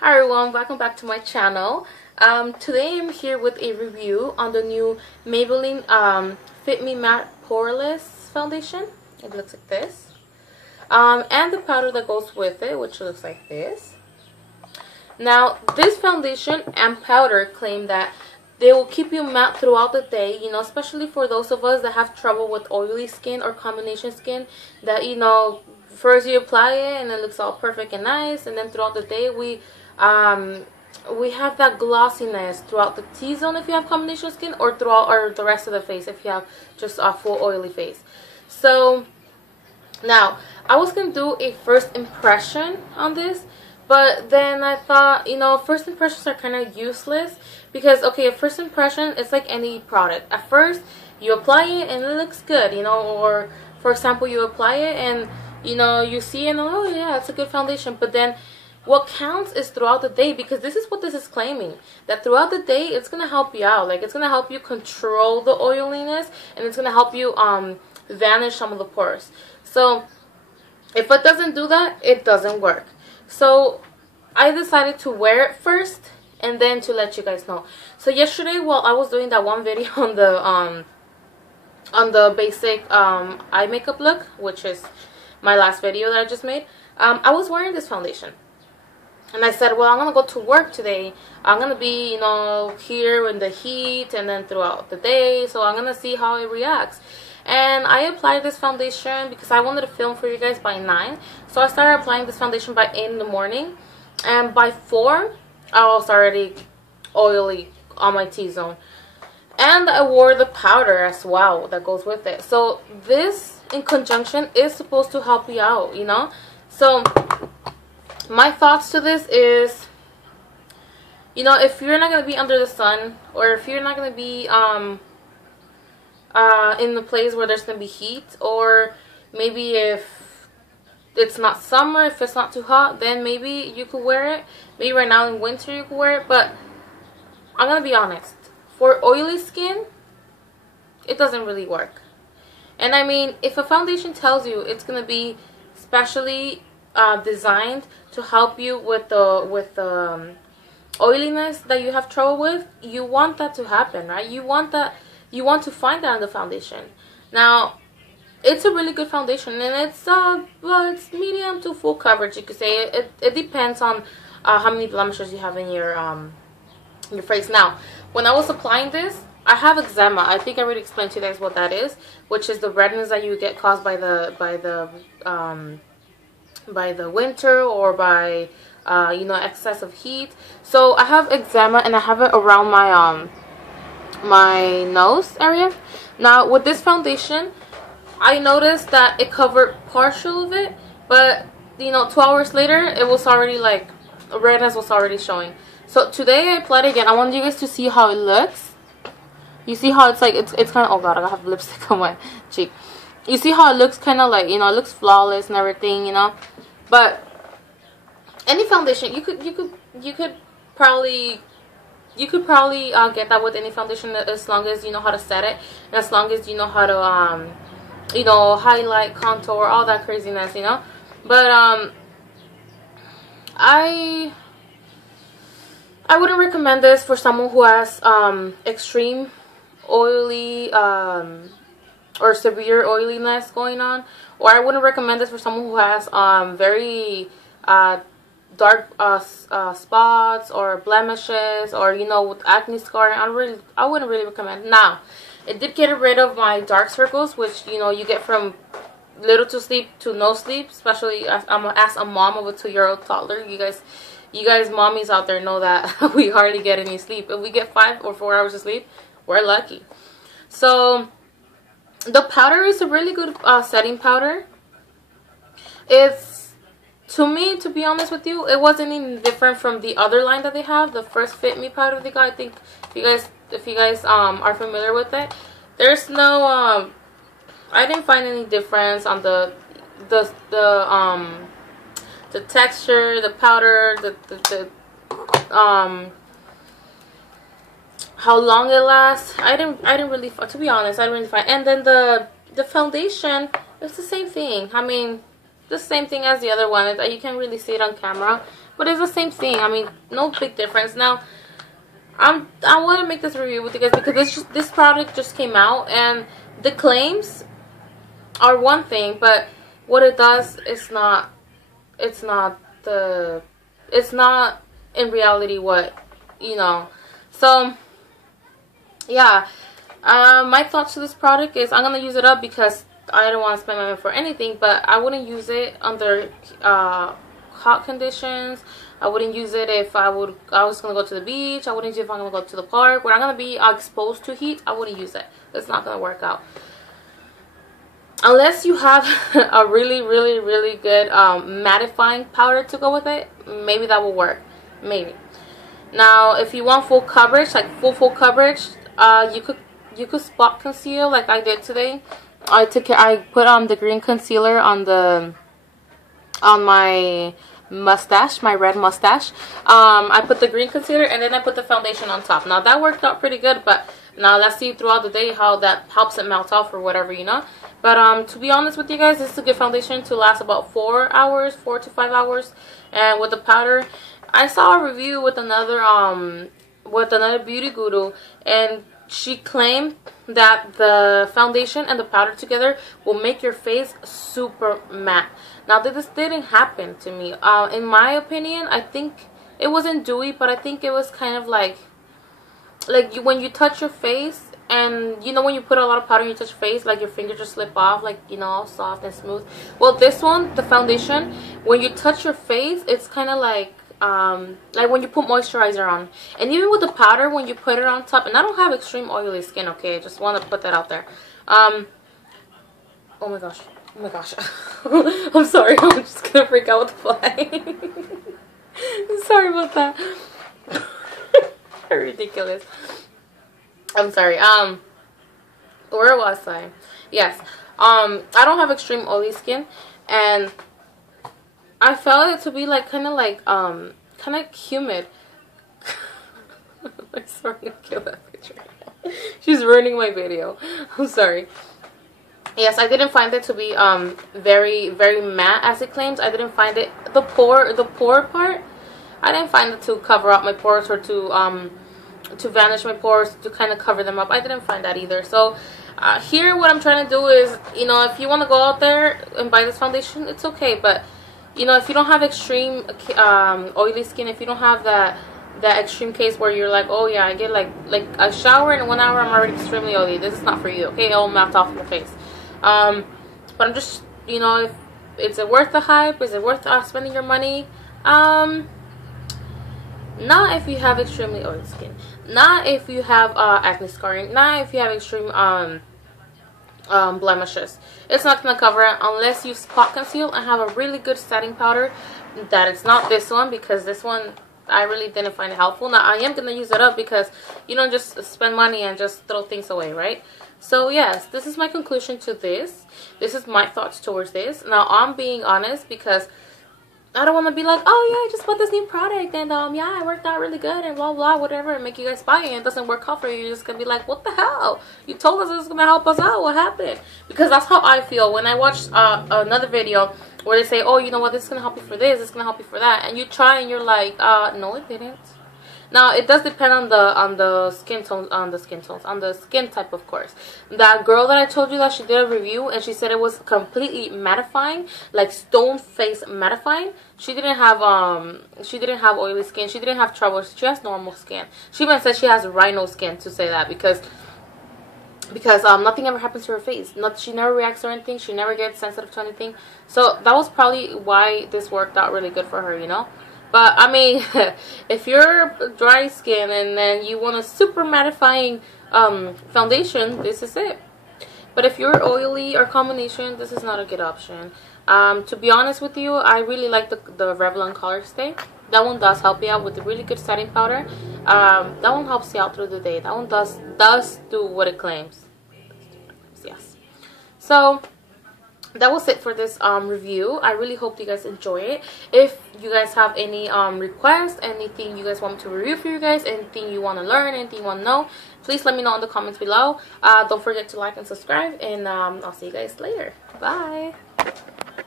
Hi everyone, welcome back to my channel. Today I'm here with a review on the new Maybelline Fit Me Matte Poreless Foundation. It looks like this. And the powder that goes with it, which looks like this. Now, this foundation and powder claim that they will keep you matte throughout the day, especially for those of us that have trouble with oily skin or combination skin that, first you apply it and it looks all perfect and nice, and then throughout the day we have that glossiness throughout the T-zone if you have combination skin, or the rest of the face if you have just a full oily face. So now I was gonna do a first impression on this, but then I thought, first impressions are kind of useless because, okay, a first impression, it's like any product. At first you apply it and it looks good, or for example you apply it and you see and oh yeah, it's a good foundation, but then what counts is throughout the day, because this is what this is claiming, that throughout the day it's going to help you out. Like, it's going to help you control the oiliness, and it's going to help you vanish some of the pores. So if it doesn't do that, it doesn't work. So I decided to wear it first and then to let you guys know. So yesterday, while I was doing that one video on the basic eye makeup look, which is my last video that I just made, I was wearing this foundation. And I said, well, I'm going to go to work today. I'm going to be, here in the heat and then throughout the day. So I'm going to see how it reacts. And I applied this foundation because I wanted to film for you guys by 9. So I started applying this foundation by 8 in the morning. And by 4, I was already oily on my T-zone. And I wore the powder as well that goes with it. So this, in conjunction, is supposed to help you out, So my thoughts to this is, if you're not going to be under the sun, or if you're not going to be in the place where there's going to be heat, or maybe if it's not summer, if it's not too hot, then maybe you could wear it. Maybe right now in winter you could wear it, but I'm going to be honest. For oily skin, it doesn't really work. And I mean, if a foundation tells you it's going to be specially designed to help you with the oiliness that you have trouble with, you want that to happen, right? You want to find that in the foundation. Now, it's a really good foundation, and it's it's medium to full coverage, you could say. It depends on how many blemishes you have in your face. Now, when I was applying this, I have eczema. I think I already explained to you guys what that is, which is the redness that you get caused by the winter, or by excessive heat. So I have eczema, and I have it around my my nose area. Now with this foundation, I noticed that it covered partial of it, but 2 hours later it was already like redness was already showing. So today I applied it again. I want you guys to see how it looks. You see how it's like it's kind of, oh god, I have lipstick on my cheek. You see how it looks, kind of like, it looks flawless and everything, But any foundation, you could probably get that with any foundation, as long as you know how to set it, and as long as you know how to highlight, contour, all that craziness, But I wouldn't recommend this for someone who has extreme oily or severe oiliness going on, or I wouldn't recommend this for someone who has very dark spots or blemishes, or with acne scarring. I wouldn't really recommend it. Now, it did get rid of my dark circles, which you get from little to sleep to no sleep, especially as a mom of a 2-year-old toddler. You guys mommies out there know that we hardly get any sleep. If we get 5 or 4 hours of sleep, we're lucky. So the powder is a really good setting powder. It's, to me, to be honest with you, it wasn't any different from the other line that they have, the first Fit Me powder they got. I think if you guys are familiar with it, there's no I didn't find any difference on the texture, the powder, the how long it lasts. I didn't really, to be honest, I didn't really find. And then the foundation, it's the same thing. I mean, the same thing as the other one. You can't really see it on camera, but it's the same thing. I mean, no big difference. Now, I want to make this review with you guys because this product just came out, and the claims are one thing, but what it does is not. It's not in reality what, you know. So yeah, my thoughts to this product is I'm gonna use it up because I don't want to spend my money for anything, but I wouldn't use it under hot conditions. I wouldn't use it if I was gonna go to the beach. I wouldn't use it if I'm gonna go to the park where I'm gonna be exposed to heat. I wouldn't use it. It's not gonna work out unless you have a really good mattifying powder to go with it. Maybe that will work, maybe. Now if you want full coverage, like full coverage, you could spot conceal like I did today. I put the green concealer on my mustache, my red mustache. I put the green concealer and then I put the foundation on top. Now that worked out pretty good, but now let's see throughout the day how that helps it melt off or whatever, you know. But to be honest with you guys, this is a good foundation to last about 4 to 5 hours. And with the powder, I saw a review with another beauty guru, and she claimed that the foundation and the powder together will make your face super matte. Now this didn't happen to me. In my opinion, I think it wasn't dewy, but I think it was kind of like when you touch your face, and you know when you put a lot of powder and you touch your face, like your fingers just slip off, like, you know, all soft and smooth. Well, this one, the foundation, when you touch your face, it's kind of like when you put moisturizer on. And even with the powder, when you put it on top, and I don't have extreme oily skin, okay, I just want to put that out there. Oh my gosh, I'm sorry, I'm just gonna freak out with the fly. Sorry about that. Ridiculous. I'm sorry. Where was I? Yes. I don't have extreme oily skin, and I felt it to be like kind of humid. I'm sorry, I killed that picture. She's ruining my video. I'm sorry. Yes, I didn't find it to be very matte as it claims. I didn't find it the pore part. I didn't find it to cover up my pores or to vanish my pores, to kind of cover them up. I didn't find that either. So here what I'm trying to do is, you know, if you want to go out there and buy this foundation, it's okay. But you know, if you don't have extreme oily skin, if you don't have that extreme case where you're like, oh yeah, I get like a shower in 1 hour, I'm already extremely oily, this is not for you, okay? It'll melt off your face. But I'm just, you know, is it worth the hype? Is it worth spending your money? Not if you have extremely oily skin. Not if you have acne scarring. Not if you have extreme blemishes. It's not going to cover it unless you spot conceal and have a really good setting powder. That it's not this one, because this one I really didn't find it helpful. Now I am going to use it up because you don't just spend money and just throw things away, right? So yes, this is my conclusion to this. This is my thoughts towards this. Now I'm being honest because I don't want to be like, oh yeah, I just bought this new product and yeah, it worked out really good and blah blah whatever, and make you guys buy it and it doesn't work out for you. You're just gonna be like, what the hell? You told us it was gonna help us out. What happened? Because that's how I feel when I watch another video where they say, oh, you know what, this is gonna help you for this, it's gonna help you for that, and you try and you're like, no, it didn't. Now it does depend on the skin tones, on the skin type, of course. That girl that I told you that she did a review and she said it was completely mattifying, like stone face mattifying. She didn't have oily skin. She didn't have trouble. She has normal skin. She even said she has rhino skin, to say that, because nothing ever happens to her face. She never reacts to anything. She never gets sensitive to anything. So that was probably why this worked out really good for her, you know. But I mean, if you're dry skin and then you want a super mattifying foundation, this is it. But if you're oily or combination, this is not a good option. To be honest with you, I really like the Revlon Color Stay. That one does help you out with a really good setting powder. That one helps you out through the day. That one does do what it claims. Yes. So that was it for this review. I really hope you guys enjoy it. If you guys have any requests, anything you guys want me to review for you guys, anything you want to learn, anything you want to know, please let me know in the comments below. Don't forget to like and subscribe, and I'll see you guys later. Bye.